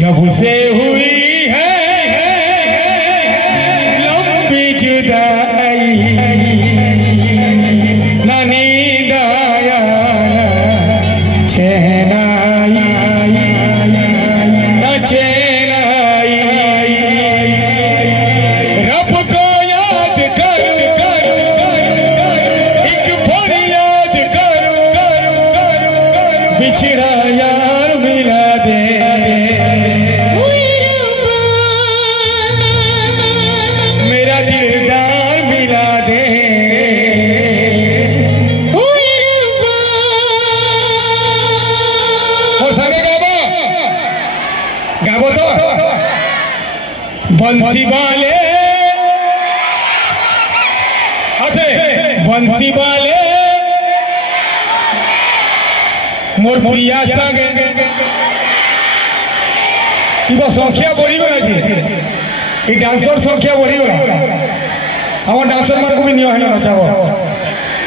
जब से हुई है लंबी जुदाई ना नींद आया ना चैन आई ना चैन आई रब को याद करो एक बार याद करो बिछड़ा यार मिला दे मेरा दिलदार मिला दे और सारे गाबो तो बंसी वाले अथे बंसी वाले मोर प्रिया संग इबा संख्या बढ़ी गला जी ई डांसर संख्या बढ़ी गला हमर डांसर मान को भी नियो हेला नचाबो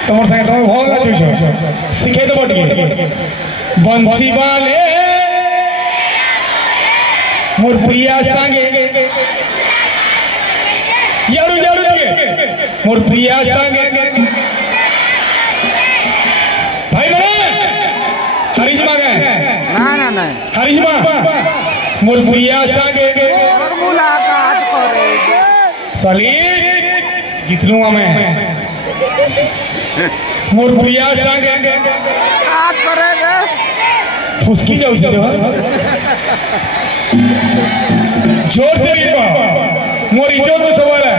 तमर संगे तम भल नाचुछ सिखे देबो टिके बंसी वाले मोर प्रिया संगे यारू यारू टिके मोर प्रिया संगे भाई मने हरिजमा गए ना ना ना हरिजमा मोर प्रिया संगे और मुलाकात करेंगे सलीम जीत लूंगा मैं मोर प्रिया संगे बात करेंगे फुसकी जाओ से जोर से भी कहो मोर इज्जत रो सवाल है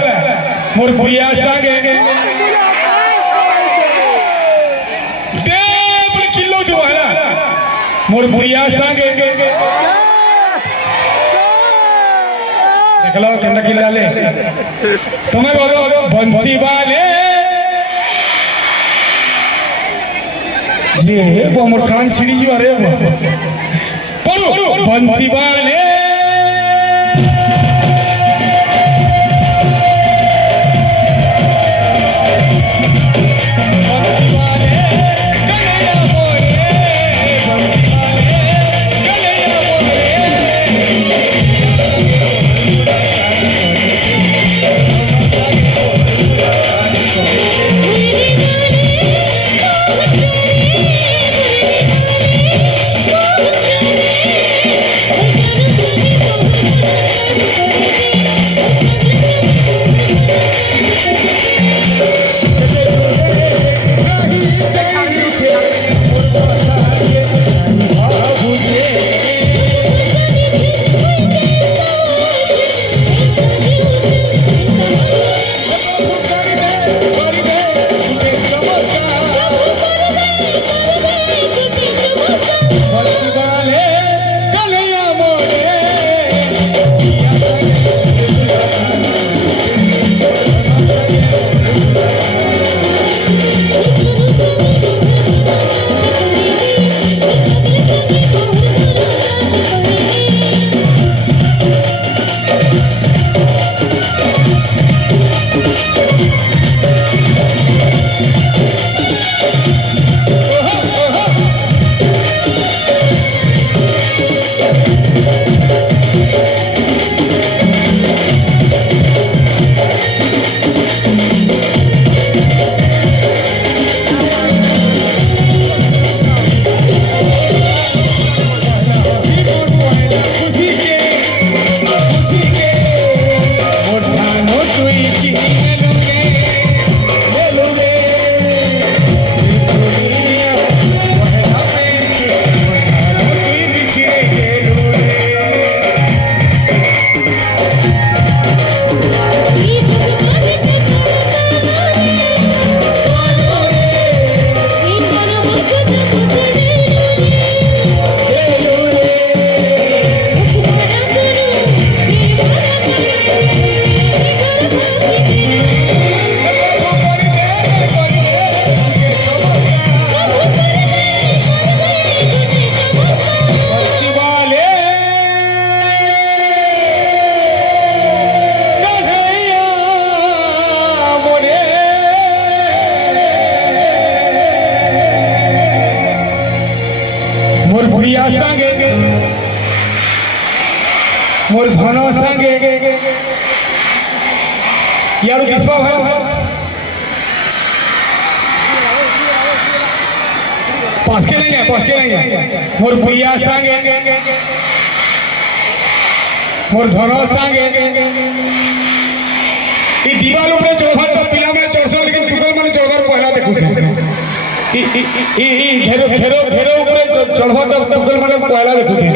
मोर प्रिया संगे देव किलो जो है ना मोर प्रिया संगे देख लो केंदा किल्ला ले तुम्हें बोलो बंसी वाले ये वो मोर कान छिड़ी जी अरे पढ़ो बंसी वाले मोर धन संगे यार दिसवा भाई पास के नहीं है मोर प्रिया संगे मोर धन संगे ई दीवार ऊपर चढ़बार तो पिला माने चढ़सन लेकिन टुकल माने चढ़बार पहला देखु छे ई घेरो ऊपर चढ़बार तो टुकल माने पहला देखु छे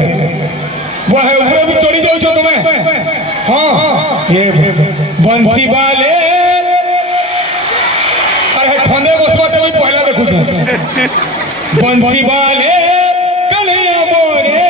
वो है ऊपर भी चढ़ी जाउ छो तुमे हां ये बंसी वाले अरे खंदे बसवा तो भी पहला देखु छे बंसी वाले कन्हैया मोरे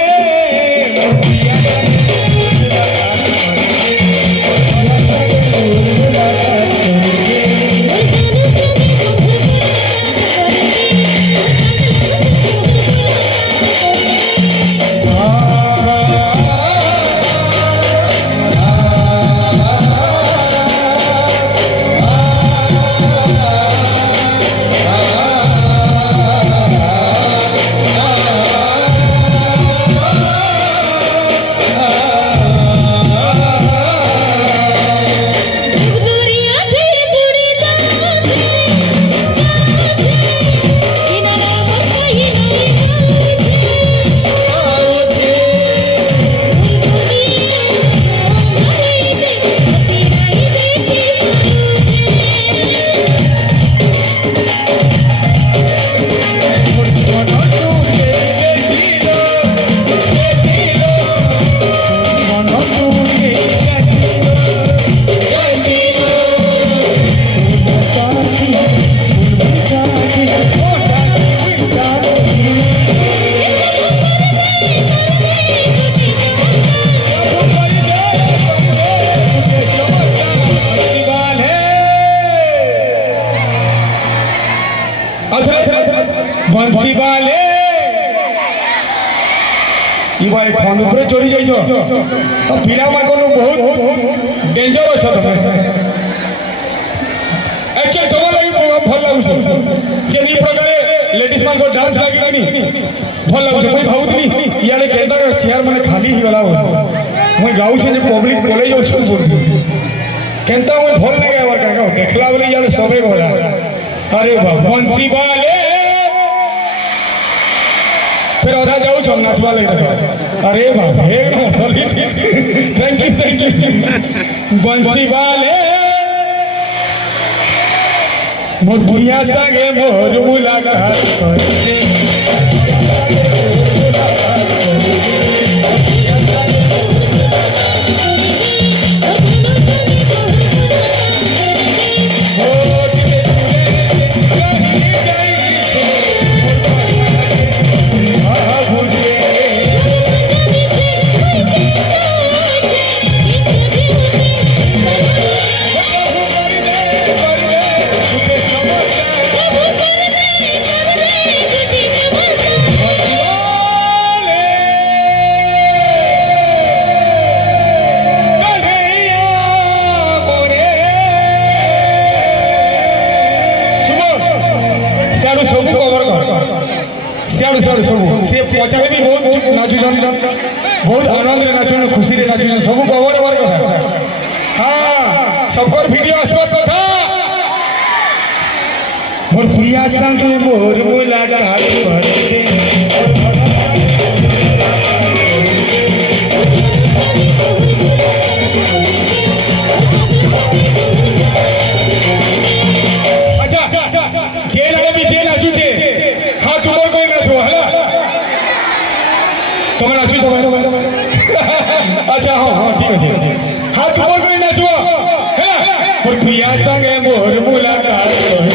बंसी वाले ई भाई खान ऊपर चढ़ी जाइछ तो पिला मान को बहुत डेंजर छ तमे एक्चुअली तमर लागि भल लागु छ जे ई प्रकार लेडीज मान को डांस लागी कि भल लागु छ मुई भाबुतनी इयाले केंदा चेयर माने खाली ही गला मुई गाउ छ जे पब्लिक बोले जाउ छ केंता मुई भल लागे आवर काका देखला बोले इयाले सबे गला अरे बाप बंसी वाले फिर अधा जाऊ छम नाचवा लगे अरे बाप हे सॉरी थैंक यू बंसी वाले मोर बुढ़िया संगे मोर मुलाकात करते से पचारे भी बहुत नाचुन बहुत आनंद नाचुन खुशी रे नाचुन सब कवर कवर कथा हाँ सबकर वीडियो आसबार कथा मोर प्रिया संगे मोर मुलाकात करते अच्छा जे लगे भी जे नाचू छे हां तुम कोई नाचो है तुम्हें नाचू छो अच्छा हाँ ठीक है हाथ ऊपर कोई नाचो है ना मोर प्रिया संगे मोर मुलाकात